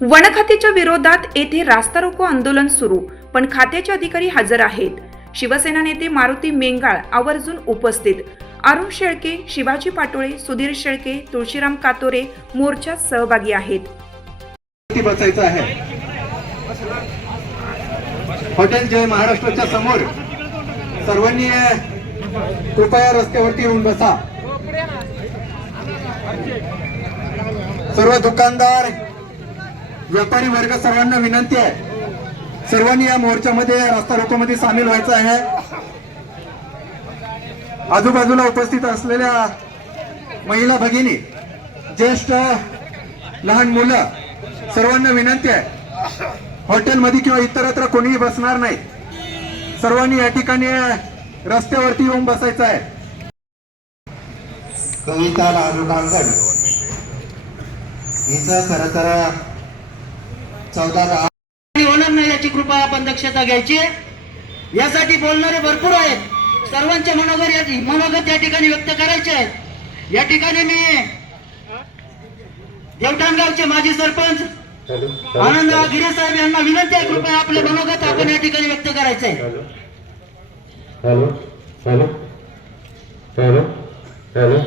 One खात्याच्या विरोधात येथे रास्ता रोको आंदोलन सुरू पण खात्याचे अधिकारी हजर आहेत. शिवसेना नेते मारुती मेंगाळ आवर्जून उपस्थित. अरुण शेळके शिवाजी पाटोळे सुधीर शेळके तुळशीराम कातोरे मोर्चात सहभागी आहेत. बसायचं आहे? हॉटेल जय महाराष्ट्राच्या समोर सर्वांनी कृपया रस्त्यावरती येऊन बसा. सर्व दुकानदार व्यापारी वर्ग सर्वांना विनंती आहे. सर्वांनी या मोर्चामध्ये रस्ता रोकोमध्ये सामील व्हायचं आहे. आजूबाजूला उपस्थित असलेल्या महिला भगिनी ज्येष्ठ लहान मुलं सर्वांना विनंती आहे. हॉटेलमध्ये किंवा इतरत्र कोणीही बसणार नाही. सर्वांनी या ठिकाणी रस्त्यावरती येऊन बसायचं आहे. कविता लालू हिचं खरं तर चौदा आणि होणार नाही याची कृपा आपण दक्षता घ्यायची आहे. यासाठी बोलणारे भरपूर आहेत. सर्वांचे मनोगत मनोगत या ठिकाणी व्यक्त करायचे आहेत. या ठिकाणी मी देवठाणगावचे माजी सरपंच आनंद गिरे साहेब यांना विनंती आहे कृपया आपले मनोगत आपण या ठिकाणी व्यक्त करायचे आहे. हॅलो. हॅलो. हॅलो. हॅलो.